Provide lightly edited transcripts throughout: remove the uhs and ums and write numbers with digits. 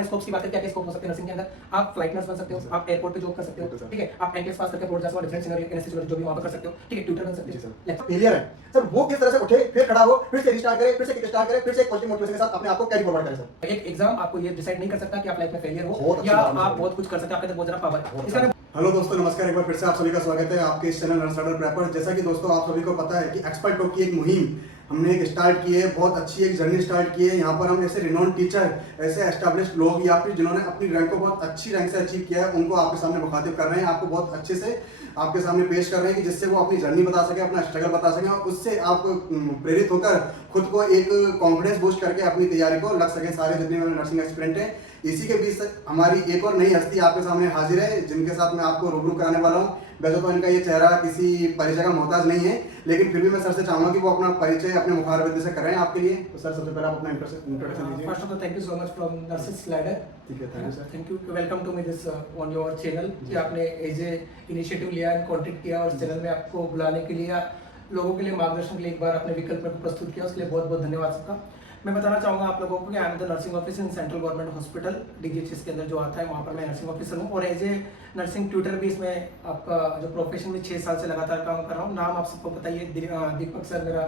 अगर स्कोप्स की बात करें, क्या स्कोप हो सकते हैं नर्सिंग के अंदर? आप फ्लाइट नर्स बन सकते हो, आप एयरपोर्ट पे जॉब कर सकते हो, ठीक है, आप एनकेएस पास करके बोर्ड जा डिफरेंट सिनेरियो एनालिसिस जो भी वहां पर कर सकते हो, ठीक है, ट्यूटर बन सकते हो। फेलियर है सर, वो किस तरह से उठे, फिर खड़ा हो, फिर से रिस्टार्ट करे, फिर से किक स्टार्ट करे, फिर से एक पॉजिटिव मोटिवेशन के साथ अपने आप को कैरी फॉरवर्ड करे सर। एक एग्जाम आपको ये डिसाइड नहीं कर सकता कि आप लाइफ में फेलियर हो बहुत या अच्छी बात है आप सर। बहुत कुछ कर सकते हो, आपके अंदर बहुत ज्यादा पावर है। इसका हेलो दोस्तों, नमस्कार। एक बार फिर से आप सभी का स्वागत है आपके इस चैनल नर्स रडार प्रेपर। जैसा कि दोस्तों आप सभी को पता है कि एक्सपर्ट टॉक की एक मुहिम हमने एक स्टार्ट की है, बहुत अच्छी एक जर्नी स्टार्ट की है। यहाँ पर हम ऐसे रिनोन टीचर, ऐसे एस्टैब्लिश्ड लोग या फिर जिन्होंने अपनी रैंक को बहुत अच्छी रैंक से अचीव किया है, उनको आपके सामने मुखातिब कर रहे हैं, आपको बहुत अच्छे से आपके सामने पेश कर रहे हैं कि जिससे वो अपनी जर्नी बता सके, अपना स्ट्रगल बता सके और उससे आप प्रेरित होकर खुद को एक कॉन्फिडेंस बूस्ट करके अपनी तैयारी को लग सके। सारे जितने मेरे नर्सिंग एस्पिरेंट हैं, इसी के बीच हमारी एक और नई हस्ती आपके सामने हाजिर है, जिनके साथ मैं आपको रूबरू कराने वाला हूँ। वैसे तो इनका ये चेहरा किसी परिचय का मोहताज नहीं है, लेकिन फिर भी मैं सर से चाहूंगा कि वो अपना परिचय अपने मुखारबिंद से करें आपके लिए। तो सर, सबसे पहले आप अपना इंट्रोडक्शन दीजिए। First of all thank you so much from nurses ladder. ठीक है, thank you sir. Thank you, welcome to me this on your channel कि आपने एज ए इनिशिएटिव लिया एंड कॉन्टेक्ट किया और चैनल में आपको बुलाने के लिए, लोगों के लिए मार्गदर्शन के लिए एक बार अपने विकल्प में प्रस्तुत किया, उसके लिए बहुत बहुत धन्यवाद सबका। मैं बताना चाहूँगा आप लोगों को कि I am the nursing officer in central government hospital DGHS के अंदर जो आता है, वहाँ पर मैं नर्सिंग ऑफिसर हूँ और एज ए नर्सिंग ट्यूटर भी इसमें आपका जो प्रोफेशन में 6 साल से लगातार काम कर रहा हूँ। नाम आप सबको पता ही है, दीपक सर मेरा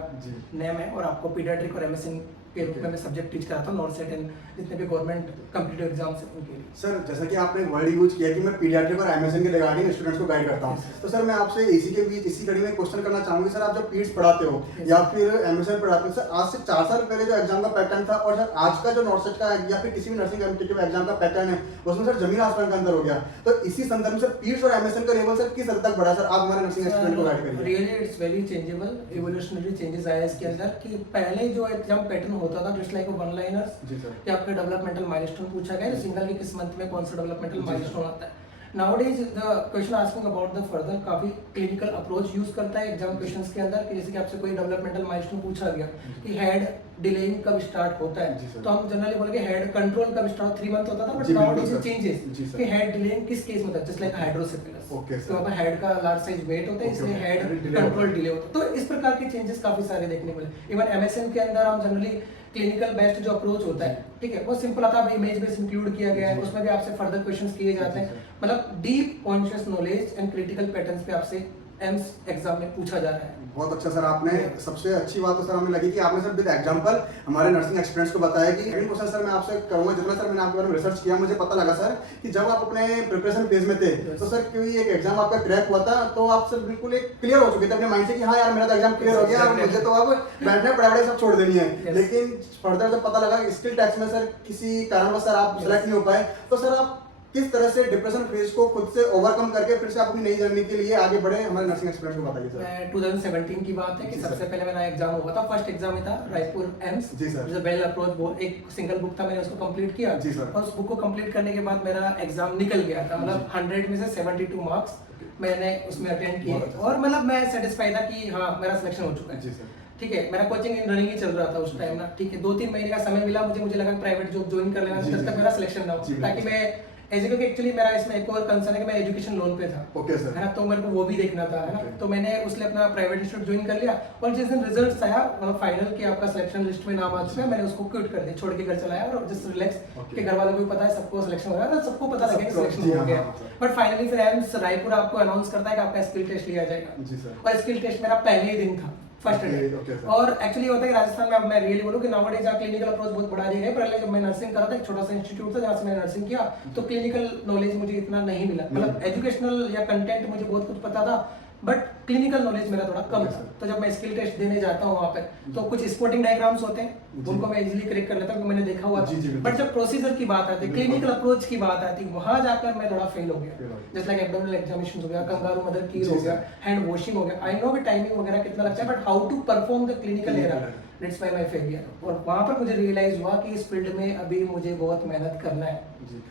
नेम है और आपको पीडियाट्रिक और एमएसएन के रूप में मैं सब्जेक्ट टीच कराता हूँ नॉर्थ सेट एंड जितने भी गवर्नमेंट कॉम्पिटिटिव एग्जाम्स हैं उनके लिए। सर, जैसा कि आपने वर्ड यूज किया कि मैं पीडियाट्रिक और एमएसएन के रिगार्डिंग स्टूडेंट्स को गाइड करता हूँ, तो सर मैं आपसे इसी के बीच इसी कड़ी में क्वेश्चन करना चाहूंगी। सर, आप जब पीड्स पढ़ाते हो या फिर एमएसएन पढ़ाते हो, सर आज से 4 साल पहले जो एग्जाम का पैटर्न था और सर आज का जो नॉर्थ सेट का या फिर किसी भी नर्सिंग कॉम्पिटिटिव एग्जाम का पैटर्न है, उसमें सर जमीन आसमान का अंतर हो गया। तो इसी संदर्भ में सर पीड्स और एमएसएन का लेवल सर किस हद तक बढ़ा? सर आप हमारे नर्सिंग स्टूडेंट को गाइड करिए। Really it's very changeable, evolutionary changes आया इसके अंदर कि पहले जो एग्जाम पैटर्न होता था जस्ट लाइक वन लाइनर्स कि आपके डेवलपमेंटल माइलस्टोन पूछा गया, सिंगल के किस मंथ में कौन सा डेवलपमेंटल माइलस्टोन आता है। Nowadays the question asking about the further काफी क्लिनिकल अप्रोच यूज करता है एग्जाम क्वेश्चंस के अंदर कि जैसे कि आपसे कोई डेवलपमेंटल माइलस्टोन पूछा गया कि हेड डिलेइंग कब स्टार्ट होता है, तो हम जनरली बोलेंगे हेड कंट्रोल कब स्टार्ट 3 मंथ होता था, बट नाउडेज इट चेंजेस कि हेड डिलेइंग किस केस में होता है, जस्ट लाइक हाइड्रोसेफेलस। तो वहां पर हेड का लार्ज साइज वेट होता है, इसलिए हेड कंट्रोल डिले होता है। तो इस प्रकार के चेंजेस काफी सारे देखने को मिले। इवन एमएसएन के अंदर हम जनरली क्लिनिकल बेस्ड जो अप्रोच होता है, ठीक है, वो सिंपल आता है, इमेज बेस्ड इंक्लूड किया गया है, उसमें भी आपसे फर्दर क्वेश्चंस किए जाते हैं, मतलब deep conscious knowledge and critical patterns पे आपसे एम्स एग्जाम में पूछा जा रहा है। बहुत अच्छा सर, आपने सबसे अच्छी बात तो सर हमें लगी कि आपने सर विद एग्जांपल हमारे नर्सिंग एक्सपीरियंस को बताया कि सेकंड क्वेश्चन सर मैं आपसे करूंगा। जितना सर मैंने आपके बारे में रिसर्च किया, मुझे पता लगा सर कि जब आप अपने प्रिपरेशन फेज में थे तो सर कोई एक एग्जाम आपका क्रैक हुआ था, तो आप सर बिल्कुल एक क्लियर हो चुके थे अपने माइंड से कि हाँ यार मेरा तो एग्जाम क्लियर हो गया, मुझे तो अब बैठने पढ़ाई सब छोड़ देनी है। लेकिन फर्दर जब पता लगा स्किल टेस्ट में सर किसी कारणवश सर आप सिलेक्ट नहीं हो पाए, तो सर आप किस तरह से डिप्रेशन फेज को खुद से ओवरकम करके फिर से आप अपनी नई जर्नी के लिए आगे बढ़े, हमारे नर्सिंग एक्सपीरियंस को बताइए सर। 2017 की बात है कि सबसे पहले मेरा एग्जाम हुआ था, फर्स्ट एग्जाम ही था रायपुर एम्स। जी सर। जो वेल अप्रोच वो एक सिंगल बुक था, मैंने उसको कंप्लीट किया। जी सर। और उस बुक को कंप्लीट करने के बाद मेरा एग्जाम निकल गया था, मतलब 100 में से 72 मार्क्स मैंने उसमें अटेंड किए और मतलब मैं सेटिस्फाई था कि हाँ मेरा सिलेक्शन हो चुका है। जी सर। ठीक है, मेरा कोचिंग इन रनिंग ही चल रहा था उस टाइम ना, ठीक है, 2-3 महीने का समय मिला मुझे लगा प्राइवेट जॉब ज्वाइन कर लेना, तब तक मेरा सिलेक्शन ना हो, ताकि मैं क्योंकि एक्चुअली मेरा इसमें एक और कंसर्न है कि मैं एजुकेशन लोन पे था। Okay sir. है ना, तो मेरे को वो भी देखना था, है ना, तो मैंने उसने अपना प्राइवेट इंस्टीट्यूट ज्वाइन कर लिया और जिस दिन रिजल्ट्स आया मतलब फाइनल कि आपका सिलेक्शन लिस्ट में नाम आ चुका है, मैंने उसको क्विट कर दिया, छोड़ के घर चला आया और जस्ट रिलैक्स कि घर वालों को भी पता है, सबको सिलेक्शन हो गया, सबको पता लगा कि सिलेक्शन हो गया। बट फाइनली फिर एम्स रायपुर आपको अनाउंस करता है कि आपका स्किल टेस्ट लिया जाएगा। जी सर। और स्किल टेस्ट मेरा पहले ही दिन था, फर्स्ट डे। और एक्चुअली होता है कि राजस्थान में, अब मैं रियली बोलूं कि नाउडेज क्लिनिकल अप्रोच बहुत बढ़ा दिया है। पहले जब मैं नर्सिंग कर रहा था, एक छोटा सा इंस्टीट्यूट था जहां से मैंने नर्सिंग किया, तो क्लिनिकल नॉलेज मुझे इतना नहीं मिला, मतलब एजुकेशनल या कंटेंट मुझे बहुत कुछ पता था, बट क्लिनिकल नॉलेज मेरा थोड़ा कम था। तो जब मैं स्किल टेस्ट देने जाता हूँ वहाँ पे, तो कुछ स्पोर्टिंग डायग्राम्स होते हैं उनको मैं इजीली करेक्ट कर लेता हूँ, मैंने देखा हुआ था। बट जब प्रोसीजर की बात आती है, क्लिनिकल अप्रोच की बात आती है, वहां जाकर मैं थोड़ा फेल हो गया। जैसे लाइक एब्डोमिनल एग्जामिनेशन हो गया, कंगारू मदर कीर हो गया, हैंड वॉशिंग हो गया, आई नो कि टाइमिंग वगैरह कितना लगता है, but how to perform the clinical error, that's why my failure. और वहां पर मुझे रियलाइज हुआ कि इस फील्ड में अभी मुझे बहुत मेहनत करना है,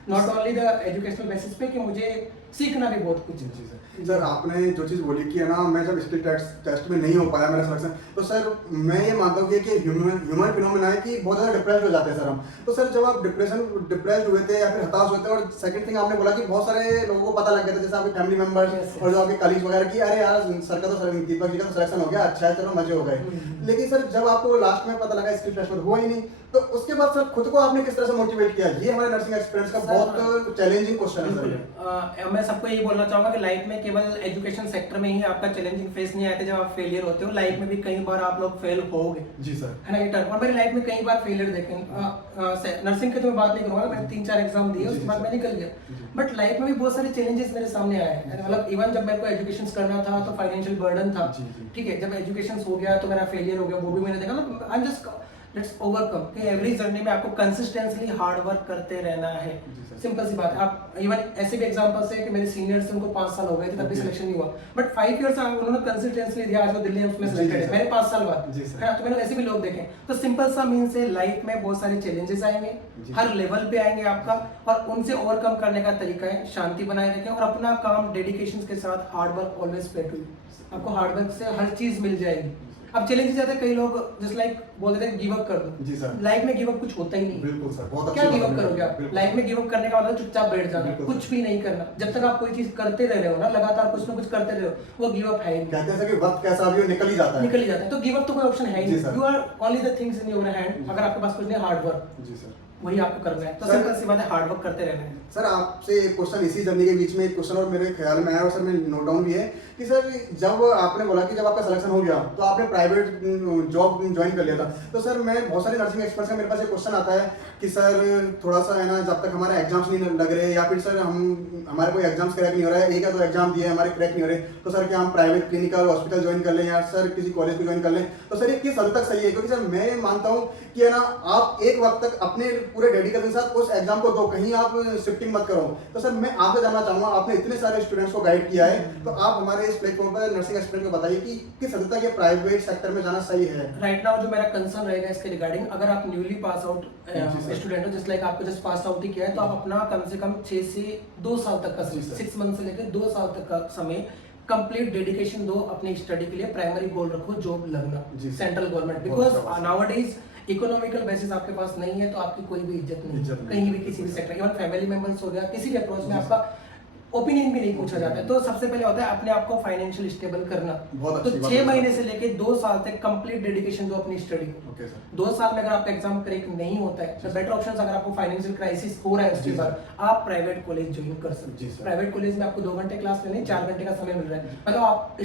not only the educational basis पे, कि मुझे सीखना भी बहुत कुछ है। सर, आपने जो चीज़ बोली कि है ना, मैं जब स्किल टेस्ट में नहीं हो पाया मेरा सिलेक्शन, तो सर मैं ये मानता हूँ कि ह्यूमन फिनोमेना है कि बहुत ज़्यादा डिप्रेस्ड हो जाते हैं सर हम। तो सर जब आप डिप्रेस्ड हुए थे या फिर हताश हुए थे, और सेकंड थिंग आपने बोला कि बहुत सारे लोगों को पता लग गया था, जैसे आपके फैमिली मेंबर्स और जो आपके कलीग्स वगैरह, कि अरे यार सर का तो दीपक जी का तो सिलेक्शन हो गया, अच्छा है, चलो मजे हो गए। लेकिन सर जब आपको लास्ट में पता लगा स्किल टेस्ट में हुआ ही नहीं, तो उसके बाद सर खुद को आपने किस तरह से मोटिवेट किया? ये हमारे नर्सिंग एक्सपीरियंस का बहुत चैलेंजिंग क्वेश्चन है सर। मैं सबको यही बोलना चाहूंगा कि लाइफ में केवल एजुकेशन सेक्टर में ही आपका चैलेंजिंग फेस नहीं आते जब आप फेलियर होते हो, लाइफ में भी कई बार आप लोग फेल होगे। जी सर। है ना ये टर्म, और मेरी लाइफ में कई बार फेलियर देखे। नर्सिंग की तो मैं बात नहीं करूंगा, मैंने 3-4 एग्जाम दिए, उसके बाद मैं निकल गया। बट लाइफ में भी बहुत सारे चैलेंजेस मेरे सामने आए हैं। मतलब इवन जब मेरे को एजुकेशन करना था तो फाइनेंशियल बर्डन था, ठीक है। जब एजुकेशन हो गया तो मेरा फेलियर हो गया, वो भी मैंने देखा ना। I am just let's overcome कि एवरी जर्नी में आपको कंसिस्टेंटली हार्ड वर्क करते रहना है। सिंपल सी बात है। आप इवन ऐसे भी एग्जांपल्स है कि मेरे सीनियर्स थे, उनको 5 साल हो गए थे तब भी सिलेक्शन नहीं हुआ, बट 5 इयर्स उन्होंने कंसिस्टेंटली दिया, आज वो दिल्ली एम्स में सिलेक्टेड है, मेरे 5 साल बाद, है ना। तो मैंने ऐसे भी लोग देखे। तो सिंपल सा मीन से लाइफ में बहुत सारे चैलेंजेस आएंगे, हर लेवल पे आएंगे आपका, और उनसे ओवरकम करने का तरीका है शांति बनाए रखें और अपना काम डेडिकेशन के साथ hard work always pay to. आपको हार्ड वर्क से हर चीज मिल जाएगी। अब चैलेंजेस आते हैं, कई लोग जस्ट लाइक बोल देते हैं गिव अप कर दो। जी सर। लाइफ में गिव अप कुछ होता ही नहीं। बिल्कुल सर, बहुत क्या अच्छी गिव बात अप है। करोगे आप? लाइफ में गिव अप करने का मतलब चुपचाप बैठ जाना, कुछ भी नहीं करना। जब तक आप कोई चीज करते रह रहे हो ना, लगातार कुछ ना कुछ करते रहे हो, वो गिव अप है ही नहीं। कहते हैं सर कि वक्त कैसा भी हो निकल ही जाता है। निकल ही जाता है, तो गिव अप तो कोई ऑप्शन है ही जी नहीं। Sir. You are only the things in your hand. अगर आपके पास कुछ नहीं, हार्ड वर्क, जी सर, वही आपको करना है। तो सर- सिंपल सी बात है, हार्ड वर्क करते रहना है। सर आपसे एक क्वेश्चन इसी जर्नी के बीच में एक क्वेश्चन और मेरे ख्याल में आया और सर मैं नोट डाउन भी है कि सर जब आपने बोला कि जब आपका सिलेक्शन हो गया तो आपने प्राइवेट जॉब ज्वाइन कर लिया था, तो सर मैं बहुत सारे नर्सिंग एक्सपर्ट्स का मेरे पास एक क्वेश्चन आता है कि सर थोड़ा सा है ना, जब तक हमारे एग्जाम्स नहीं लग रहे या फिर सर हमारे कोई एग्जाम्स क्रैक नहीं हो रहा है, एक या 2 एग्जाम दिए हमारे क्रैक नहीं हो रहे, तो सर क्या हम प्राइवेट क्लिनिकल हॉस्पिटल ज्वाइन कर लें या सर किसी कॉलेज को ज्वाइन कर लें? तो सर ये किस हद तक सही है? क्योंकि सर मैं मानता हूँ कि है ना, आप एक वक्त तक अपने पूरे डेडिकेशन के साथ उस एग्जाम को दो, कहीं आप शिफ्टिंग मत करो। तो सर मैं आपसे जानना चाहूंगा, आपने इतने सारे स्टूडेंट्स को गाइड किया है, तो आप हमारे इस प्लेटफॉर्म पर नर्सिंग एक्सपीरियंस को बताइए कि किस हद तक ये प्राइवेट सेक्टर में जाना सही है। राइट नाउ जो मेरा कंसर्न रहेगा इसके रिगार्डिंग, अगर आप न्यूली पास आउट स्टूडेंट हो, जस्ट लाइक आपको जस्ट पास आउट ही किया है, तो आप अपना कम से कम 6 से 2 साल तक का, 6 मंथ से लेकर 2 साल तक का समय कंप्लीट डेडिकेशन दो अपनी स्टडी के लिए। प्राइमरी गोल रखो जॉब लगना, central government, because nowadays economical basis आपके पास नहीं है तो आपकी कोई भी इज्जत नहीं, कहीं भी किसी भी सेक्टर, इवन फैमिली मेंबर्स हो गया, किसी भी अप्रोच में आपका ओपिनियन भी नहीं पूछा जाता है। तो सबसे पहले होता है अपने आप को फाइनेंशियल स्टेबल करना। तो 6 महीने से लेके 2 साल तक कंप्लीट डेडिकेशन दो अपनी स्टडी को। 2 साल में अगर आपका एग्जाम क्रैक नहीं होता है तो बेटर ऑप्शन, अगर आपको फाइनेंशियल क्राइसिस हो रहा है उसके बाद, आप प्राइवेट कॉलेज ज्वाइन कर सकते हैं। प्राइवेट कॉलेज में आपको 2 घंटे क्लास लेने, 4 घंटे का समय मिल रहा है, मतलब आप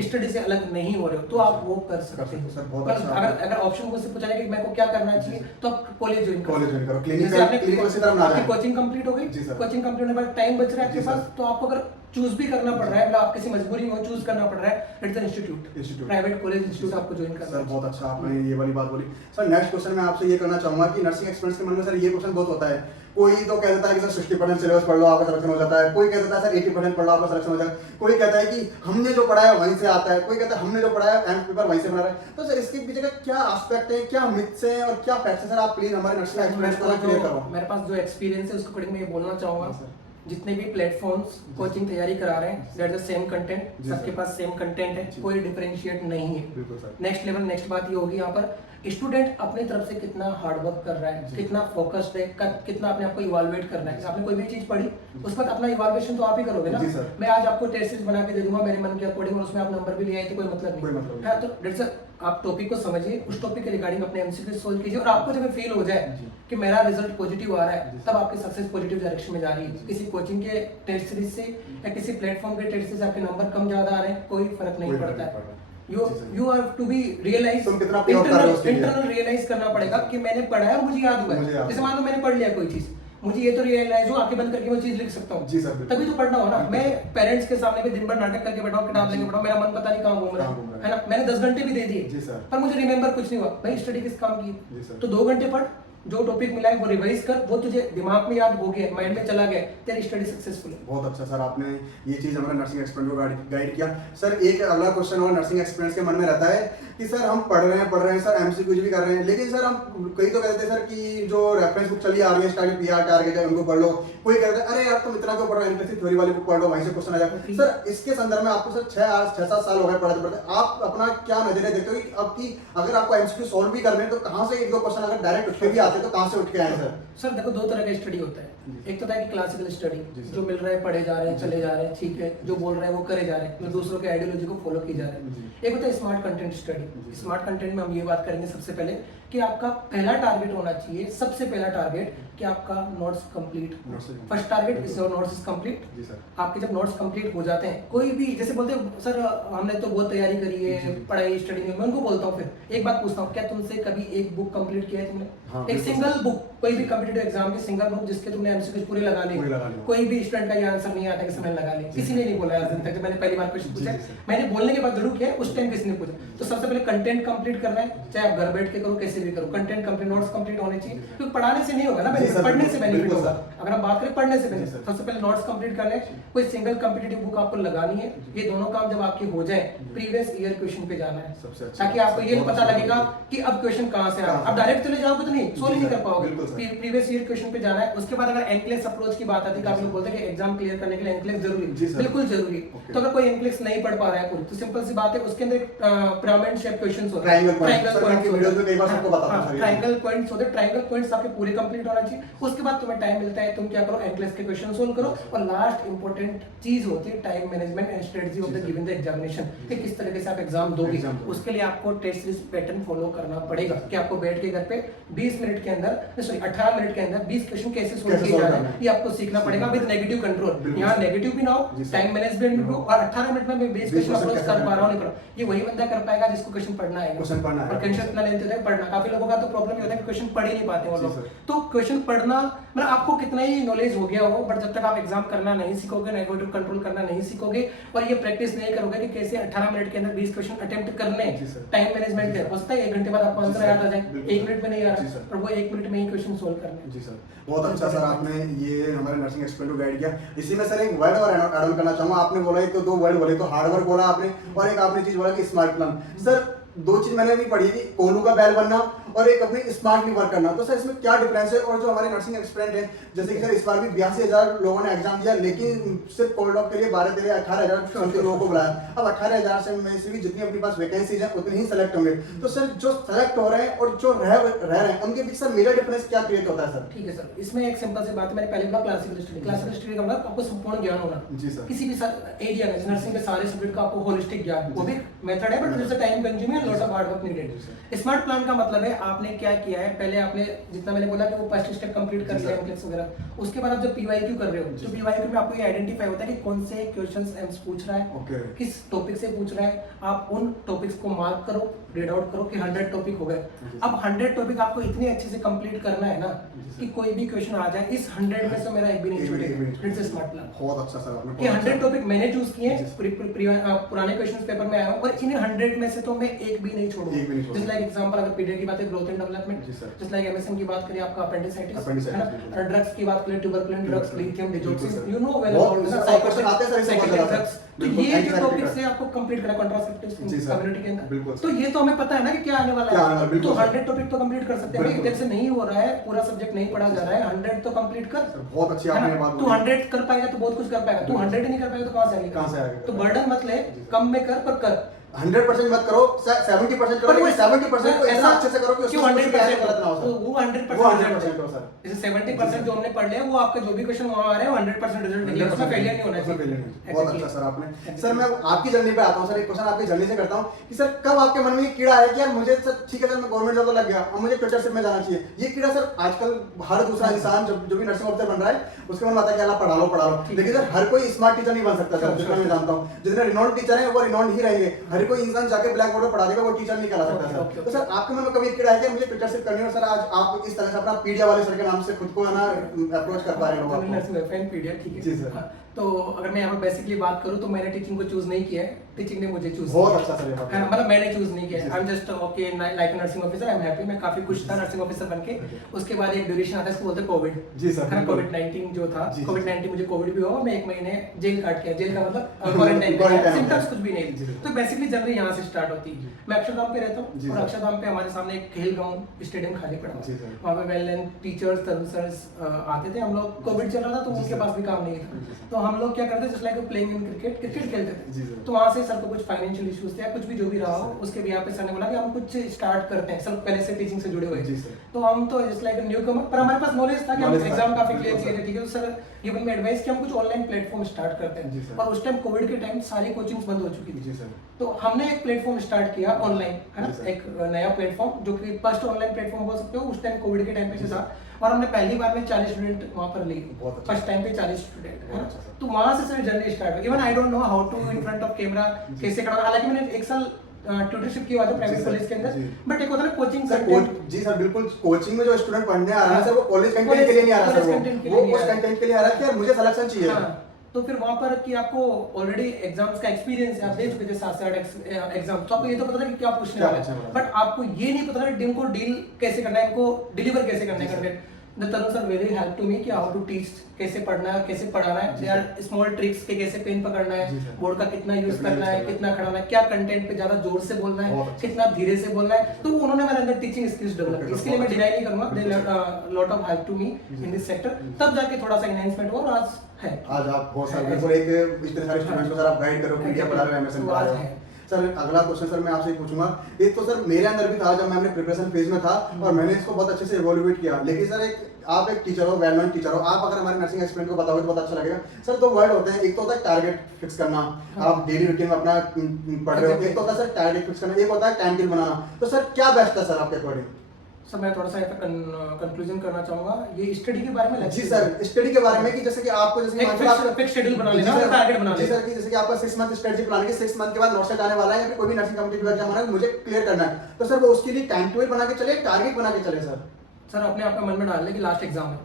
स्टडी से अलग नहीं हो रहे हो, तो आप वो कर सकते हैं। अगर ऑप्शन मुझसे पूछा जाए कि मेरे को क्या करना चाहिए, तो आप कॉलेज ज्वाइन करो। कोचिंग कंप्लीट हो गई, कोचिंग कंप्लीट होने के बाद टाइम बच रहा है आपके पास, तो आपको अगर चूज भी करना पड़ रहा है, मतलब आप किसी मजबूरी में चूज करना पड़ रहा है, it's an institute, private college institute आपको ज्वाइन करना है। सर बहुत अच्छा आपने ये वाली बात बोली। सर नेक्स्ट क्वेश्चन मैं आपसे ये करना चाहूंगा कि नर्सिंग एक्सपीरियंस के मन में सर ये क्वेश्चन बहुत होता है, कोई तो कह देता है कि सर 60% सिलेबस पढ़ लो आपका सिलेक्शन हो जाता है, कोई कहता है सर 80% पढ़ लो आपका सिलेक्शन हो जाता है, कोई कहता है कि हमने जो पढ़ा है वहीं से आता है, कोई कहता है हमने जो पढ़ा है एम पेपर वहीं से बना रहा है। तो सर इसके पीछे का क्या एस्पेक्ट है, क्या मिथ्स हैं और क्या फैक्ट्स हैं? सर आप प्लीज हमारे नर्सिंग एक्सपीरियंस को क्लियर करो। मेरे पास जो एक्सपीरियंस है उसके अकॉर्डिंग मैं ये बोलना चाहूंगा, जितने भी प्लेटफॉर्म्स कोचिंग तैयारी करा रहे हैं, that is the same content, सबके पास सेम कंटेंट है, कोई डिफरेंशिएट नहीं है। नेक्स्ट लेवल, नेक्स्ट बात ये होगी यहाँ पर, स्टूडेंट अपनी तरफ से कितना हार्ड वर्क कर रहा है, कितना फोकस्ड है, कितना अपने आप को इवैल्यूएट करना है। आपने कोई भी चीज पढ़ी, उस पर अपना इवैल्यूएशन तो आप ही करोगे ना। मैं आज आपको टेस्ट सीरीज बना के दे दूंगा मेरे मन के अकॉर्डिंग, और उसमें आप नंबर भी ले आए तो कोई मतलब नहीं है। तो दैट्स आप टॉपिक को समझिए, उस टॉपिक के रिगार्डिंग अपने एमसीक्यू सोल्व कीजिए, और आपको जब फील हो जाए कि मेरा रिजल्ट पॉजिटिव आ रहा है, तब आपकी सक्सेस पॉजिटिव डायरेक्शन में जा रही है। किसी कोचिंग के टेस्ट सीरीज से या किसी प्लेटफॉर्म के टेस्ट से आपके नंबर कम ज्यादा आ रहे हैं, कोई फर्क नहीं पड़ता है। You have to be realize, internal realise करना पड़ेगा कि मैंने पढ़ा है और मुझे याद हुआ है। जैसे मान लो मैंने पढ़ लिया कोई चीज, मुझे ये तो रियलाइज हो, आंखें बंद करके वो चीज लिख सकता हूँ, तभी तो पढ़ना हो ना। मैं पेरेंट्स के सामने भी दिन भर नाटक करके बैठा हूँ, किताब लेके बैठा हूँ, मेरा मन पता नहीं कहाँ घूम रहा है ना। मैंने 10 घंटे भी दे दिए पर मुझे रिमेम्बर कुछ नहीं हुआ। भाई स्टडी किस काम की? तो 2 घंटे पढ़, जो टॉपिक मिला है वो रिवाइज कर, वो तुझे दिमाग में याद हो गया, माइंड में चला गया, तेरी स्टडी सक्सेसफुल है। बहुत अच्छा सर, आपने ये चीज हमारे नर्सिंग एक्सपीरियंस को गाइड किया। सर एक अगला क्वेश्चन और नर्सिंग एक्सपीरियंस के मन में रहता है कि सर हम पढ़ रहे हैं सर, एमसीक्यू भी कर रहे हैं, लेकिन सर हम कई तो कहते हैं सर कि जो रेफरेंस बुक चली आ रही है स्टार्टिंग पीआर टारगेट है उनको पढ़ लो, कोई कहता है अरे यार तुम इतना क्यों पढ़ रहे हो, इंटरेस्टिंग थ्योरी वाली बुक पढ़ लो, वहीं से क्वेश्चन आ जाए। सर इसके संदर्भ में आपको सर 6-7 साल हो गए पढ़ाते पढ़ते, आप अपना क्या नजरिया देखते हो कि अब की अगर आपको एमसीक्यू सॉल्व भी करने हैं तो कहां से 1-2 क्वेश्चन अगर डायरेक्ट उठ के भी आते तो कहाँ से उठ के आए सर? सर देखो, दो तरह का स्टडी होता है। एक तो होता है कि क्लासिकल स्टडी, जो मिल रहा है पढ़े जा रहे हैं, चले जा रहे हैं, ठीक है, जो बोल रहे हैं वो करे जा रहे हैं, मतलब दूसरों के आइडियोलॉजी को फॉलो किए जा रहे हैं। एक होता है smart content study. Smart content में हम ये बात करेंगे सबसे पहले कि आपका पहला टारगेट होना चाहिए, सबसे पहला टारगेट कि आपका notes complete. First target is your notes is complete. आपके जब नोट्स कंप्लीट हो जाते हैं, कोई भी जैसे बोलते हैं सर हमने तो बहुत तैयारी करी है, पढ़ाई स्टडी में, मैं उनको बोलता हूँ फिर एक बात पूछता हूँ, क्या तुमसे कभी एक बुक कंप्लीट किया है तुमने? एक सिंगल बुक, कोई भी कॉम्पिटिटिव एग्जाम की सिंगल बुक जिसके तुमने एमसीक्यूज पूरे लगा लिए, कोई भी स्टूडेंट का ये आंसर नहीं आता कि समय लगा ले, किसी ने नहीं बोला आज दिन तक। जब मैंने पहली बार क्वेश्चन पूछा, मैंने बोलने के बाद जरूर किया, उस टाइम किसी ने पूछा। तो सबसे पहले कंटेंट कंप्लीट करना है, चाहे आप घर बैठ के करो, कैसे भी करो, कंटेंट कंप्लीट, नोट्स कंप्लीट होने चाहिए, क्योंकि पढ़ाने से नहीं होगा ना, पढ़ने से बेनिफिट होगा। अगर हम बात करें पढ़ने से बेनिफिट, सबसे पहले नोट्स कंप्लीट करना है, कोई सिंगल कॉम्पिटिटिव बुक आपको लगानी है। ये दोनों काम जब आपके हो जाए, प्रीवियस ईयर क्वेश्चन पे जाना है, ताकि आपको ये पता लगेगा कि अब क्वेश्चन कहां से आ रहा है। अब डायरेक्ट चले जाओगे तो नहीं, सोल्व नहीं कर पाओगे, प्रीवियस ईयर क्वेश्चन पे जाना है। उसके बाद अगर एनक्लेस अप्रोच की बात आती है, आप लोग बोलते हैं कि एग्जाम क्लियर करने के लिए एनक्लेस जरूरी है, बिल्कुल जरूरी है। तो अगर कोई एनक्लेस नहीं पढ़ पा रहा है तो सिंपल सी बात है, उसके अंदर पिरामिड शेप क्वेश्चंस होते हैं, ट्रायंगल पॉइंट्स होते हैं, ट्रायंगल पॉइंट्स आपके पूरे कंप्लीट होना चाहिए। उसके बाद तुम्हें टाइम मिलता है, तुम क्या करो, एनक्लेस के क्वेश्चन सोल्व करो। और लास्ट इंपॉर्टेंट चीज होती है time management and strategy of the given the examination, कि किस तरीके से आप एग्जाम दोगे। उसके लिए आपको टेस्ट सीरीज पैटर्न फॉलो करना पड़ेगा, कि आपको बैठ के घर पे 20 मिनट के अंदर, सॉरी 18 मिनट के अंदर 20 क्वेश्चन कैसे सोल्व किए जाते हैं, ये आपको सीखना पड़ेगा विद नेगेटिव कंट्रोल। यहाँ नेगेटिव भी ना हो, टाइम मैनेजमेंट भी हो, और 18 मिनट में मैं 20 क्वेश्चन अप्रोच कर पा रहा हूं, नहीं पढ़ा, ये वही बंदा कर पाएगा जिसको क्वेश्चन पढ़ना है। और क्वेश्चन इतना लेंथ होता है पढ़ना, काफी लोगों का तो प्रॉब्लम ये होता है कि क्वेश्चन पढ़ ही नहीं पाते वो लोग। तो क्वेश्चन पढ़ना, मतलब आपको कितना ही नॉलेज हो गया हो, बट जब तक आप एग्जाम करना नहीं सीखोगे, नेगेटिव कंट्रोल करना नहीं सीखोगे, और ये प्रैक्टिस नहीं करोगे कि कैसे 18 मिनट के अंदर 20 क्वेश्चन अटेम्प्ट करने, टाइम मैनेजमेंट है, हो सकता है 1 घंटे बाद आपको आंसर याद आ जाए, 1 मिनट में नहीं आ रहा, पर वो 1 मिनट में ही क्वेश्चन सोल्व करने। जी सर, बहुत अच्छा सर, आपने ये हमारे नर्सिंग एक्सपर्ट को गाइड किया। इसी में सर एक वर्ड और ऐड ऑन करना चाहूंगा। आपने बोला एक तो 2 वर्ड बोले, तो हार्ड वर्क बोला आपने, और एक आपने चीज बोला कि स्मार्ट प्लान। सर 2 चीज मैंने भी पढ़ी थी, कोलू का बैल बनना और एक अपनी स्मार्टली वर्क करना। तो सर इसमें क्या डिफरेंस है? और जो हमारे नर्सिंग एक्सपेरेंट है, जैसे कि सर इस बार भी 82,000 लोगों ने एग्जाम दिया, लेकिन सिर्फ कोल्ड डॉक के लिए 18,000 लोगों को बुलाया। अब 18,000 से में से भी जितनी अपने पास वैकेंसीज है उतने ही सेलेक्ट होंगे। तो सर जो सेलेक्ट हो रहे हैं और जो रह रहे हैं, उनके बीच सर मेजर डिफरेंस क्या क्रिएट होता है सर? ठीक है सर, इसमें एक सिंपल सी बात है, मैंने पहले बोला क्लासिकल स्टडी। क्लासिकल स्टडी का मतलब आपको संपूर्ण ज्ञान होना। जी सर। किसी भी एरिया में, नर्सिंग के सारे सब्जेक्ट का आपको होलिस्टिक ज्ञान, वो भी मेथड है, but it's a time consuming and lot of hard work needed. Smart plan का मतलब है आपने क्या किया है, पहले आपने जितना मैंने बोला कि वो फर्स्ट स्टेप कंप्लीट कर लिया एमक्लेस वगैरह, उसके बाद आप जब पीवाईक्यू कर रहे हो, तो पीवाईक्यू में आपको ये आइडेंटिफाई होता है कि कौन से क्वेश्चंस एम्स पूछ रहा है, किस टॉपिक से पूछ रहा है। आप उन टॉपिक्स को मार्क करो, रीड आउट करो कि 100 टॉपिक हो गए। अब 100 टॉपिक आपको इतने अच्छे से कंप्लीट करना है ना कि कोई भी क्वेश्चन आ जाए, इस 100 में से मेरा एक भी नहीं छूटेगा। It's smart plan. बहुत अच्छा सर, आपने ये 100 टॉपिक मैंने चूज किए हैं, पुराने क्वेश्चंस पेपर में आया हूं, और इन्हीं 100 में से तो मैं एक भी नहीं छोड़ूंगा। जस्ट लाइक एग्जांपल, अगर पीडीए की बात है, growth and development, just like MSM की बात करें, आपका अपेंडिसाइटिस है ना, ड्रग्स की बात करें, tuberculin drugs, lithium, digoxin, you know well about psychotropic drugs. तो ये जो टॉपिक्स है आपको कंप्लीट करना, कॉन्ट्रासेप्टिव्स कम्युनिटी के अंदर, तो ये तो हमें पता है ना कि क्या आने वाला है। तो 100 टॉपिक तो कंप्लीट कर सकते हैं। एक से नहीं हो रहा है, पूरा सब्जेक्ट नहीं पढ़ा जा रहा है, 100 तो कंप्लीट कर। बहुत अच्छी आपने बात बोली। तू 100 कर पाएगा तो बहुत कुछ कर पाएगा, तू 100 ही नहीं कर पाएगा तो कहां से आएगा? तो बर्डन मत ले, कम में कर, पर कर। 100% मत करो, 70% करो, 70% को ऐसा अच्छे से करो कि उसमें 100% गलत ना हो सर। वो 100% करो सर। जैसे 70% जो हमने पढ़ लिया, वो आपके जो भी क्वेश्चन वहां आ रहे हैं, वो 100% रिजल्ट निकलेगा, उसमें फेलियर नहीं होना चाहिए। बहुत अच्छा सर आपने। सर मैं आपकी जर्नी पे आता हूं सर, एक क्वेश्चन आपकी जर्नी से करता हूं कि सर कब आपके मन में ये कीड़ा है कि यार मुझे सर ठीक है सर, मैं गवर्नमेंट जॉब तो लग गया, अब मुझे टीचरशिप में जाना चाहिए। ये कीड़ा सर आजकल हर दूसरा इंसान जो भी नर्सिंग ऑफिसर बन रहा है, उसके मन में आता है कि अल्लाह पढ़ा लो, लेकिन सर हर कोई स्मार्ट टीचर नहीं बन सकता सर, जितना मैं जानता हूं। जितने रिनॉन्ड टीचर हैं वो रिनॉन्ड ही रहेंगे, हर कोई इंसान जाके ब्लैक बोर्ड पर पढ़ा देगा, वो टीचर नहीं करा सकता सर। तो सर आपके मन में कभी कीड़ा है कि मुझे टीचरशिप करनी है? सर आज आप इस तरह से अपना पीडिया वाले सर के नाम से खुद को है ना अप्रोच कर पा रहे हो? नर्सिंग पीडिया, ठीक है जी सर। तो अगर मैं यहाँ पर बेसिकली बात करूँ तो मैंने टीचिंग को चूज नहीं किया है, टीचिंग ने मुझे चूज बहुत अच्छा सर, है, मतलब मैंने चूज नहीं किया है। I am just okay like nursing officer, I am happy, मैं काफी खुश था नर्सिंग ऑफिसर बनके। उसके बाद एक ड्यूरेशन आता है, इसको बोलते हैं कोविड। जी सर, कोविड-19 जो था, कोविड-19 मुझे कोविड भी हुआ, मैं 1 महीने जेल काट किया। जेल का मतलब क्वारंटाइन, सिम्टम्स कुछ भी नहीं। तो बेसिकली जर्नी यहाँ से स्टार्ट होती है। मैं अक्षरधाम पे रहता हूँ, और अक्षरधाम पे हमारे सामने एक खेल ग्राउंड स्टेडियम खाली पड़ा, वहाँ पे well and teachers, Tarun sirs आते थे। हम लोग कोविड चल रहा था तो उनके पास भी काम नहीं था, तो हम लोग क्या करते थे, just like playing in cricket खेलते थे। तो वहाँ से सर को कुछ फाइनेंशियल इश्यूज थे या कुछ भी जो भी रहा हो, उसके भी यहाँ पे सर ने बोला कि हम कुछ स्टार्ट करते हैं, सर पहले से टीचिंग से जुड़े हुए जी सर। तो हम तो जस्ट लाइक न्यू कमर, पर हमारे पास नॉलेज था कि हम Knowledge था। एग्जाम काफी क्लियर बिल्कुल किए थे, ठीक है। तो सर गिवन मी एडवाइस कि हम कुछ ऑनलाइन प्लेटफॉर्म स्टार्ट करते जी हैं, सर। और उस टाइम कोविड के टाइम सारी कोचिंग्स बंद हो चुकी थी। जी सर। तो हमने एक प्लेटफॉर्म स्टार्ट किया ऑनलाइन, है जी सर। ना, एक नया प्लेटफॉर्म जो कि फर्स्ट ऑनलाइन प्लेटफॉर्म बोल सकते हो, उस टाइम कोविड के टाइम पे से था, और हमने पहली बार में 40 स्टूडेंट वहां पर लिए, बहुत अच्छा। फर्स्ट टाइम पे 40 स्टूडेंट, है बहुत ना। अच्छा सर। तो वहां से सर जर्नी स्टार्ट हुई। Even I don't know how to in front of camera कैसे करना, हालांकि मैंने एक साल ट्यूटरशिप किया हुआ था प्राइवेट कॉलेज के अंदर, जी। बट एक होता है कोचिंग सर जी सर, बिल्कुल कोचिंग में जो स्टूडेंट पढ़ने आ रहा है हाँ। सर, वो कॉलेज कंटेंट के लिए नहीं आ रहा कॉलेज सर, कंटेंट के वो लिए नहीं उस आ रहा। कंटेंट के लिए आ रहा है कि यार मुझे सिलेक्शन चाहिए। हाँ, तो फिर वहां पर कि आपको ऑलरेडी एग्जाम्स का एक्सपीरियंस है, आप दे चुके थे 7 से 8 एग्जाम, तो आपको ये तो पता था कि क्या पूछने क्या वाला पूछने है, वाला है। बट आपको ये नहीं पता था कि इनको डील कैसे करना है, इनको डिलीवर कैसे करना है करके। The Tarun sir very help to me कि हाउ टू टीच, कैसे पढ़ना है, कैसे पढ़ाना है, दे आर स्मॉल ट्रिक्स के कैसे पेन पकड़ना जी है, सर। बोर्ड का कितना यूज कितना करना use है, करना है। कितना खड़ाना है, क्या कंटेंट पे ज्यादा जोर से बोलना है, बहुत अच्छा। कितना धीरे से बोलना है, तो उन्होंने मेरे अंदर टीचिंग स्किल्स डेवलप Okay, की। इसके लिए मैं बहुत डिनाई नहीं करूंगा, दे बिल्कुल lot of help to me in this sector, तब जाके थोड़ा सा एनहांसमेंट हुआ, और आज है। आज आप बहुत सारे बिल्कुल एक इतने सारे स्टूडेंट्स को सर आप गाइड करो, पीडीएफ पढ़ा रहे हो, एमएसएन पढ़ा रहे हो। सर अगला क्वेश्चन सर मैं आपसे पूछूंगा, एक तो सर मेरे अंदर भी था जब मैं अपने प्रिपरेशन फेज में था और मैंने इसको बहुत अच्छे से इवोल्यूट किया, लेकिन सर एक आप एक टीचर हो, वेल नोन टीचर हो, आप अगर हमारे नर्सिंग एक्सपीरियंस को बताओगे तो बहुत अच्छा लगेगा। सर दो वर्ड होते हैं, एक तो होता है टारगेट फिक्स करना, आप डेली रूटीन में अपना पढ़ रहे हो, एक तो होता है सर टारगेट फिक्स करना, एक होता है टाइम टेबल बनाना। तो सर क्या बेस्ट है सर आपके अकॉर्डिंग? सर मैं थोड़ा सा कंक्लूजन करना चाहूंगा, ये स्टडी के बारे में जी सर, स्टडी के बारे में कि जैसे कि आपको जैसे एक फिक्स शेड्यूल बना लेना, जी सर, टारगेट बना जी लेना। सर कि जैसे कि आपका 6 मंथ स्ट्रेटजी प्लान के 6 मंथ के बाद नोट सेट आने वाला है या फिर कोई भी नर्सिंग कॉम्पिटिटिव एग्जाम आना है मुझे क्लियर करना है, तो सर वो उसके लिए टाइम टेबल बना के चले, टारगेट बना के चले सर? सर अपने आप का मन में डाल ले कि लास्ट एग्जाम है,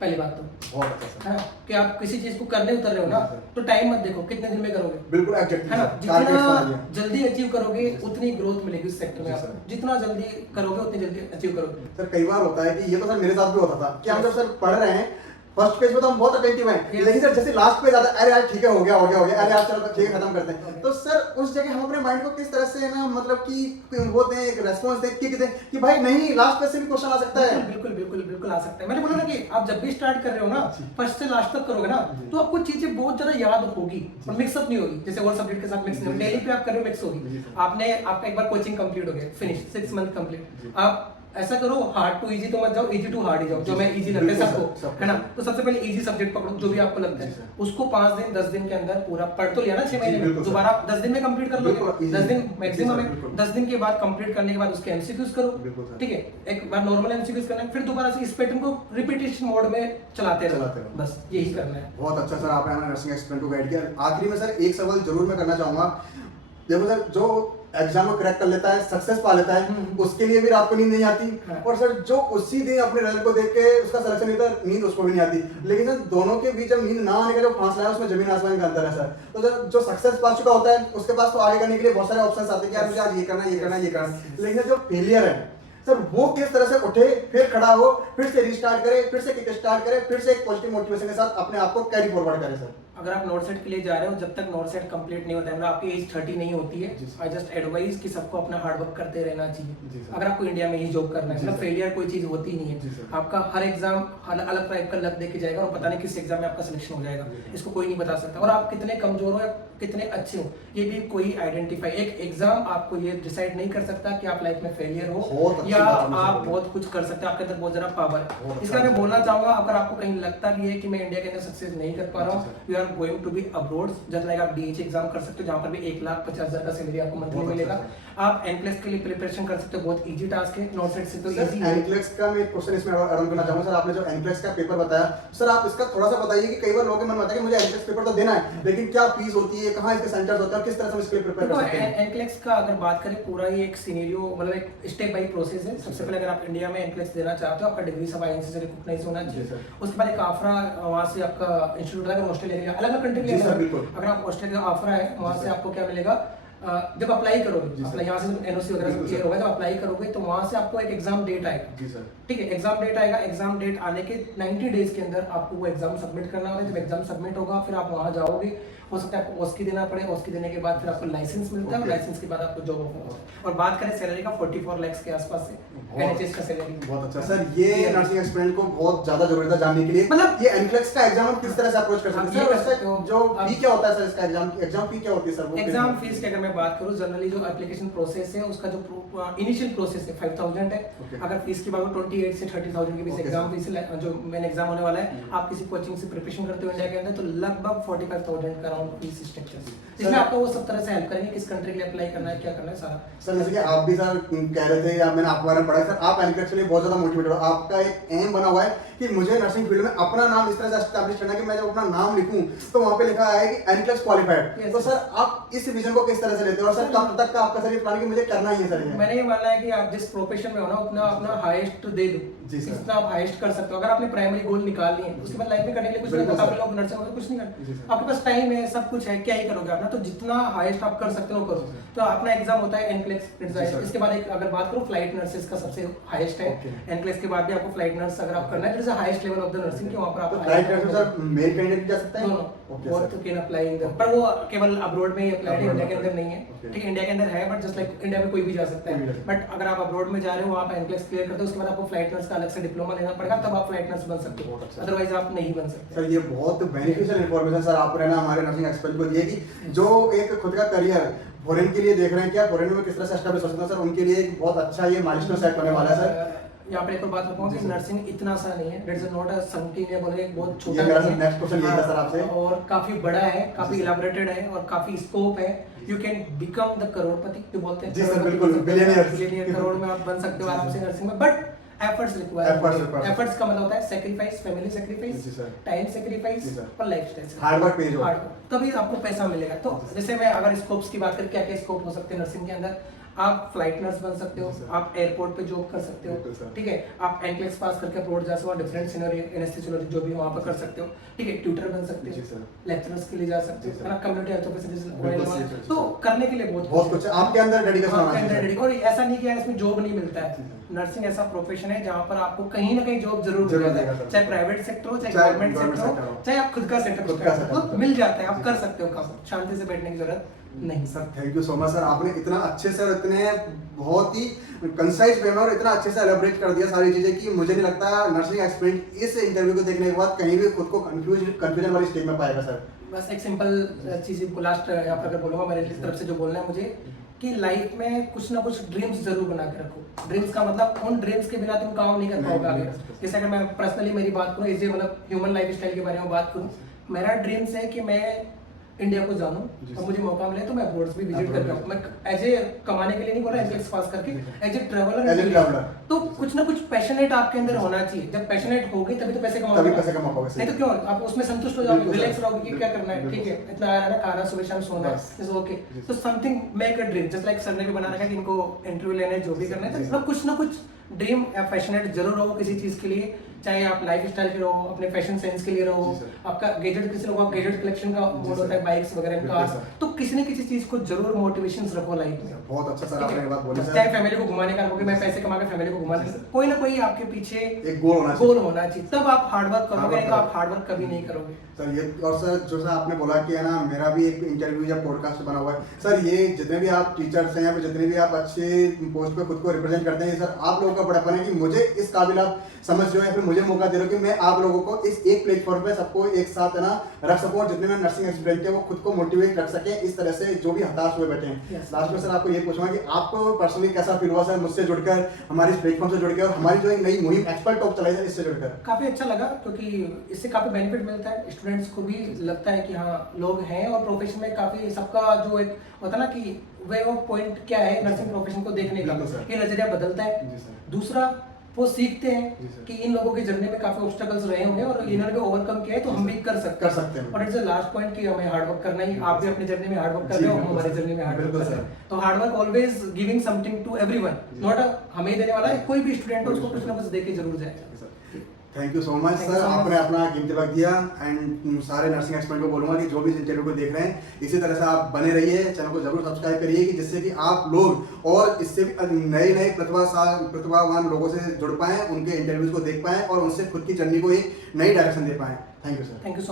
पहली बात तो बहुत अच्छा सर, है ना, कि आप किसी चीज को करने उतर रहे हो ना, जी सर। तो टाइम मत देखो कितने दिन में करोगे, बिल्कुल एग्जैक्टली है ना, सर, टारगेट्स बना जितना लिया। जल्दी अचीव करोगे उतनी ग्रोथ मिलेगी उस सेक्टर में जी आपको, सर। जितना जल्दी करोगे उतनी जल्दी अचीव करोगे। सर कई बार होता है कि ये तो सर मेरे साथ भी होता था कि हम जब सर पढ़ रहे हैं फर्स्ट पेज पे तो हम बहुत अटेंटिव हैं, Yes. लेकिन सर जैसे लास्ट पेज आता है, अरे यार ठीक है हो गया, अरे यार चलो ठीक है खत्म करते हैं, तो सर उस जगह हम अपने माइंड को किस तरह से ना मतलब कि वो दें, एक रेस्पॉन्स दें, किक दें कि भाई नहीं लास्ट पेज से भी क्वेश्चन आ सकता है। बिल्कुल बिल्कुल बिल्कुल आ सकता है। मैंने बोला ना कि आप जब भी स्टार्ट कर रहे हो ना, जी। फर्स्ट से लास्ट तक करोगे ना, जी। तो आपको चीजें बहुत ज्यादा याद होगी और मिक्सअप नहीं होगी, जैसे और सब्जेक्ट के साथ मिक्स नहीं होगी, जी, डेली जी। पे आप कर रहे हो मिक्स होगी। जी, सर। आपका एक बार कोचिंग कंप्लीट हो गया, फिनिश 6 मंथ जी। कंप्लीट, आप ऐसा करो हार्ड टू इजी तो मत जाओ, इजी टू हार्ड ही जाओ, जो जी, मैं सर। इजी लगता है बिल्कुल सबको, सर, सबको है ना। सर। तो सबसे पहले इजी सब्जेक्ट पकड़ो जो भी आपको लगता जी, है, सर। उसको 5 दिन 10 दिन के अंदर पूरा पढ़ तो लिया ना 6 महीने में, बिल्कुल सर। दोबारा 10 दिन में कंप्लीट कर बिल्कुल, लोगे, easy 10 दिन सर। मैक्सिमम जी, सर, है, बिल्कुल। 10 दिन के बाद कंप्लीट करने के बाद उसके एमसीक्यूज करो, बिल्कुल सर। ठीक है, एक बार नॉर्मल एमसीक्यूज करना है, फिर दोबारा से इस पैटर्न को रिपीटेशन मोड में चलाते चलाते रहो, रहो। बस यही करना है। बहुत अच्छा सर आपने हमारे नर्सिंग एक्सपीरियंस को गाइड किया। आखिरी में सर एक सवाल जरूर मैं करना चाहूंगा, देखो सर जो एग्जाम को क्रैक कर लेता है, सक्सेस पा लेता है, उसके लिए भी रात को नींद नहीं आती, हाँ। और सर जो उसी दिन अपने रिजल्ट को देख के उसका सिलेक्शन नहीं होता, नींद उसको भी नहीं आती, लेकिन सर दोनों के बीच जब नींद ना आने का जो फासला है उसमें जमीन आसमान का अंतर है सर। तो सर जो सक्सेस पा चुका होता है उसके पास तो आगे करने के लिए बहुत सारे ऑप्शंस आते हैं कि यार मुझे आज ये करना है, ये करना है, ये करना है, लेकिन सर जो फेलियर है सर वो किस तरह से उठे, फिर खड़ा हो, फिर से रिस्टार्ट करे, फिर से किक स्टार्ट करे, फिर से एक पॉजिटिव मोटिवेशन के साथ अपने आप को कैरी फॉरवर्ड करे सर? अगर आप नॉट सेट के लिए जा रहे हो, जब तक नॉट सेट कंप्लीट नहीं होता है, मतलब आपकी एज 30 नहीं होती है, जी सर। आई जस्ट एडवाइज कि सबको अपना हार्ड वर्क करते रहना जी चाहिए। सर। अगर आपको इंडिया में ही जॉब करना है, जी मतलब सर। फेलियर कोई चीज होती नहीं जी है, सर। आपका हर एग्जाम अलग अलग टाइप का लक देके जाएगा और पता नहीं किस एग्जाम में आपका सिलेक्शन हो जाएगा, जी सर। इसको कोई नहीं बता सकता। और आप कितने कमजोर हो या कितने अच्छे हो, ये भी कोई आइडेंटिफाई, एक एग्जाम आपको ये डिसाइड नहीं कर सकता कि आप लाइफ में फेलियर बहुत हो अच्छी या बात आपने आप बोली। बहुत कुछ कर सकते हो, आपके अंदर बहुत ज्यादा पावर बहुत है। अच्छा इसका मैं अच्छा। बोलना चाहूंगा, अगर आपको कहीं लगता भी है कि मैं इंडिया के अंदर सक्सेस नहीं कर पा रहा जी हूँ, sir. You are going to be abroad, just like आप डीएच एग्जाम कर सकते हो जहाँ पर भी 1,50,000 का सैलरी आपको मंथली बहुत अच्छा मिलेगा। सर। आप एनप्लस के लिए प्रिपरेशन कर सकते हो, बहुत इजी टास्क है, नॉट सेट से तो सर इजी है। एनक्लेक्स का मैं एक क्वेश्चन इसमें ऐड ऑन करना चाहूंगा। सर आपने जो एनक्लेक्स का पेपर बताया, सर आप इसका थोड़ा सा बताइए कि कई बार लोगों के मन में आता है कि मुझे एनक्लेक्स पेपर तो देना है, लेकिन क्या फीस होती है, कहाँ इसके सेंटर्स होते हैं, किस तरह से हम इसके लिए प्रिपेयर देखो कर सकते हैं? एनक्लेक्स का अगर बात करें, पूरा ये एक सिनेरियो, मतलब एक स्टेप बाय प्रोसेस है। सबसे पहले अगर आप इंडिया में एनक्लेक्स देना चाहते हो, आपका डिग्री सब आईएनसी से रिकॉग्नाइज होना जी चाहिए। सर। उसके बाद एक आफरा, वहाँ से आपका इंस्टीट्यूट है, अगर ऑस्ट्रेलिया के लिए अलग अलग कंट्री जी सर, बिल्कुल। अगर आप ऑस्ट्रेलिया का आफरा है, वहाँ जी से सर। आपको क्या मिलेगा, जब अप्लाई जी करोगे, सर। यहाँ से एनओसी वगैरह सब बिल्कुल क्लियर सर। होगा, जब अप्लाई करोगे तो वहाँ से आपको एक एग्जाम डेट आएगा, जी सर। ठीक है, एग्जाम डेट आएगा, एग्जाम डेट आने के 90 डेज के अंदर आपको वो एग्जाम सबमिट करना होगा। जब एग्जाम सबमिट होगा फिर आप वहाँ जाओगे, हो सकता है आपको OSCE देना पड़े, OSCE देने के बाद फिर आपको लाइसेंस मिलता है और लाइसेंस के बाद आपको जॉब ऑफर होता है। और बात करें सैलरी का 44 लाख के आसपास से NHS का सैलरी। बहुत अच्छा सर, ये नर्सिंग एस्पिरेंट को बहुत ज्यादा जरूरी था जानने के लिए। मतलब ये NCLEX का एग्जाम हम किस तरह से अप्रोच कर सकते हैं सर? इसका जो फी क्या होता है सर, इसका एग्जाम फी क्या होती है सर? वो एग्जाम फीस की अगर मैं बात करूं, जनरली जो एप्लीकेशन प्रोसेस है उसका जो इनिशियल प्रोसेस है 5000 है। अगर फीस की बात करूं 28 से 30,000 के बीच एग्जाम फीस जो मेन एग्जाम होने वाला है। आप किसी कोचिंग से प्रिपरेशन करते हो इंडिया के अंदर तो लगभग 45,000 का अराउंड फीस स्ट्रक्चर, इसमें आपको वो सब तरह से हेल्प करेंगे, किस कंट्री के लिए अप्लाई करना है, क्या करना है सारा। सर जैसे कि आप भी सर कह रहे थे या मैंने आपके बारे में पढ़ा है सर, आप NCLEX के लिए बहुत ज्यादा मोटिवेटेड हो। आपका एक एम बना हुआ है कि मुझे नर्सिंग फील्ड में अपना नाम इस तरह से एस्टैब्लिश करना है कि मैं जब अपना नाम लिखूं तो वहां पे लिखा है कि NCLEX क्वालिफाइड। तो सर आप इस विजन को किस तरह से लेते हो और सर कब तक का आपका सर ये प्लान है कि मुझे करना ही है सर? मैंने ये मानना है कि आप जिस प्रोफेशन में हो ना उतना अपना हाईएस्ट दे दो, जितना आप हाईएस्ट कर सकते हो। अगर आपने प्राइमरी गोल निकाल लिए उसके बाद लाइफ में करने के लिए कुछ नहीं करता, लोग नर्सिंग में कुछ नहीं करते, आपके पास टाइम है, सब कुछ है, क्या ही करोगे अपना। तो जितना हाईएस्ट आप कर सकते हो करो। तो अपना एग्जाम होता है NCLEX। इसके बाद एक अगर बात करूं फ्लाइट नर्सेस का सबसे हाईएस्ट है। NCLEX के बाद भी आपको फ्लाइट नर्स अगर आप करना है, it is the highest level of the nursing के वहां पर आप flight nurse sir male candidate जा सकता है? नो वो तो कैन अप्लाई इन पर वो केवल अब्रॉड में ही अप्लाई है, इंडिया के अंदर नहीं है। ठीक है, इंडिया के अंदर है बट जस्ट लाइक इंडिया में कोई भी जा सकता है। बट अगर आप अब्रॉड में जा रहे हो, वहां पे NCLEX क्लियर करते हो, उसके बाद आपको फ्लाइट नर्स का अलग से डिप्लोमा लेना पड़ेगा, तब आप फ्लाइट नर्स बन सकते हो, अदरवाइज आप नहीं बन सकते। सर ये बहुत बेनिफिशियल इंफॉर्मेशन सर आपने ना हमारे नर्सिंग एक्सपर्ट को दी है कि जो एक खुद का करियर फॉरेन के लिए देख रहे हैं, क्या फॉरेन में किस तरह से एस्टैब्लिश हो सकता है सर, उनके लिए एक बहुत अच्छा ये माइलस्टोन सेट होने वाला है सर। यहाँ पे एक और बात बताऊँ कि नर्सिंग इतना सा नहीं है, इट्स नॉट अ समथिंग, बोले बहुत छोटा ये मेरा नेक्स्ट क्वेश्चन यही था सर आपसे। और काफी बड़ा है, काफी इलैबोरेटेड है और काफी स्कोप है। यू कैन बिकम द करोड़पति जो बोलते हैं। जी सर बिल्कुल, बिलियनियर करोड़ में आप बन सकते हो आराम से नर्सिंग में, बट एफर्ट्स रिक्वायर्ड। एफर्ट्स का मतलब होता है sacrifice, family sacrifice, time sacrifice और लाइफस्टाइल हार्ड वर्क पे जो तभी आपको पैसा मिलेगा। तो जैसे मैं अगर स्कोप्स की बात करें, क्या क्या स्कोप हो सकते हैं नर्सिंग के अंदर, आप फ्लाइट नर्स बन सकते हो, आप एयरपोर्ट पे जॉब कर सकते हो, ठीक है, आप NCLEX पास करके अब्रॉड जा सकते हो, डिफरेंट सिनेरियो एनेस्थेसियोलॉजी जो भी वहां पर कर सकते हो, ठीक है, ट्यूटर बन सकते हो, लेक्चरर्स के लिए जा सकते हो, है ना, कम्युनिटी हेल्थ ऑफिसर, तो करने के लिए बहुत कुछ है आपके अंदर डेडिकेशन होना चाहिए। और ऐसा नहीं कि यार इसमें जॉब नहीं मिलता है। नर्सिंग ऐसा प्रोफेशन है जहाँ पर आपको कहीं ना कहीं जॉब जरूर मिल जाता है, चाहे प्राइवेट सेक्टर हो, चाहे गवर्नमेंट सेक्टर हो, चाहे आप खुद का सेक्टर हो, तो मिल जाता है, आप कर सकते हो काम, शांति से बैठने की जरूरत नहीं। Sir thank you so much sir, आपने इतना अच्छे सर इतने बहुत ही कंसाइज वे में और इतना अच्छे से एलैबोरेट कर दिया सारी चीजें कि मुझे नहीं लगता नर्सिंग एक्सपीरियंस इस इंटरव्यू को देखने के बाद कहीं भी खुद को कंफ्यूजन वाली स्टेज में पाएगा सर। बस एक सिंपल चीज को लास्ट यहाँ पर अगर बोलूँगा मेरे तरफ से जो बोलना है मुझे, कि लाइफ में कुछ ना कुछ ड्रीम्स जरूर बना के रखो। ड्रीम्स का मतलब उन ड्रीम्स के बिना तुम काम नहीं कर पाओगे आगे। जैसे अगर मैं पर्सनली मेरी बात करूँ, इसे मतलब ह्यूमन लाइफ स्टाइल के बारे में बात करूँ, मेरा ड्रीम्स है कि मैं इंडिया को जानूं और मुझे मौका मिले तो मैं अब्रॉड भी विजिट करके आऊं। मैं एज ए कमाने के लिए नहीं बोल रहा, NCLEX पास करके एज ए ट्रैवलर तो कुछ ना कुछ पैशनेट आपके अंदर होना चाहिए। जब पैशनेट होगी तभी तो पैसे कमाओगे, नहीं तो क्यों आप उसमें संतुष्ट हो जाओगे, रिलैक्स रहोगे कि क्या करना है, ठीक है, इतना आया ना, खाना सुबह शाम सोना है, ओके। तो something make a dream, just like sir ने भी बना रखा है कि इनको इंटरव्यू लेने जो भी करना है, तो कुछ ना कुछ ड्रीम या पैशनेट जरूर हो किसी चीज के लिए, चाहे आप लाइफ स्टाइल के रहो, अपने फैशन सेंस के लिए रहो, आपका गैजेट किसी लोगों का गैजेट कलेक्शन का मोड होता है, बाइक्स वगैरह कार्स, तो किसी न किसी चीज को जरूर मोटिवेशन रखो लाइफ में। बहुत अच्छा सर आपने बात बोली सर। चाहे फैमिली को घुमाने का रखोगे, मैं पैसे कमा के फैमिली को घुमाने, कोई ना कोई आपके पीछे एक गोल होना चाहिए, तब आप हार्ड वर्क करोगे, नहीं तो आप हार्ड वर्क कभी नहीं करोगे सर। ये और सर जो सर आपने बोला कि है ना, मेरा भी एक इंटरव्यू या पॉडकास्ट बना हुआ है सर, ये जितने भी आप टीचर्स हैं या फिर जितने भी आप अच्छे पोस्ट पे खुद को रिप्रेजेंट करते हैं सर, आप लोगों का बड़ापन है कि मुझे इस काबिल आप समझ रहे हो या फिर मुझे मौका दे रहे हो कि मैं आप लोगों को इस एक प्लेटफॉर्म पे सबको एक साथ है ना रख सकूं और जितने में नर्सिंग एस्पिरेंट है वो खुद को मोटिवेट रख सके इस तरह से, जो भी हताश हुए बैठे हैं। लास्ट में सर आपको ये पूछूंगा कि आपको पर्सनली कैसा फील हुआ सर मुझसे जुड़कर, हमारी प्लेटफॉर्म से जुड़कर और हमारी जो एक नई मुहिम एक्सपर्ट टॉक चलाई है इससे जुड़कर? काफी अच्छा लगा, क्योंकि इससे काफी बेनिफिट मिलता है, स्टूडेंट्स को भी लगता है कि हाँ लोग हैं और प्रोफेशन में काफी सबका जो एक होता है ना कि वे ऑफ पॉइंट क्या है नर्सिंग प्रोफेशन को देखने का, ये नजरिया बदलता है। दूसरा वो सीखते हैं कि इन लोगों की जर्नी में काफी ऑब्स्टेकल्स रहे होंगे और इन्होंने भी ओवरकम किया है, तो हम भी कर सकते हैं। और इट्स द लास्ट पॉइंट कि हमें हार्ड वर्क करना ही, आप भी अपनी जर्नी में हार्ड वर्क कर रहे हो, हम हमारी जर्नी में हार्ड वर्क कर रहे हैं। तो hard work always giving something to everyone, not हमें देने वाला है, कोई भी स्टूडेंट हो उसको कुछ ना कुछ देके जरूर जाएगा। Thank you so much Thank you sir, so much. आपने अपना कीमती वक्त दिया एंड सारे नर्सिंग एक्सपर्ट को बोलूंगा कि जो भी इस इंटरव्यू को देख रहे हैं इसी तरह से आप बने रहिए, चैनल को जरूर सब्सक्राइब करिए कि जिससे कि आप लोग और इससे भी नए नए प्रतिभावान लोगों से जुड़ पाएं, उनके इंटरव्यूज को देख पाएं और उनसे खुद की जर्नी को एक नई डायरेक्शन दे पाएं। Thank you sir. Thank you so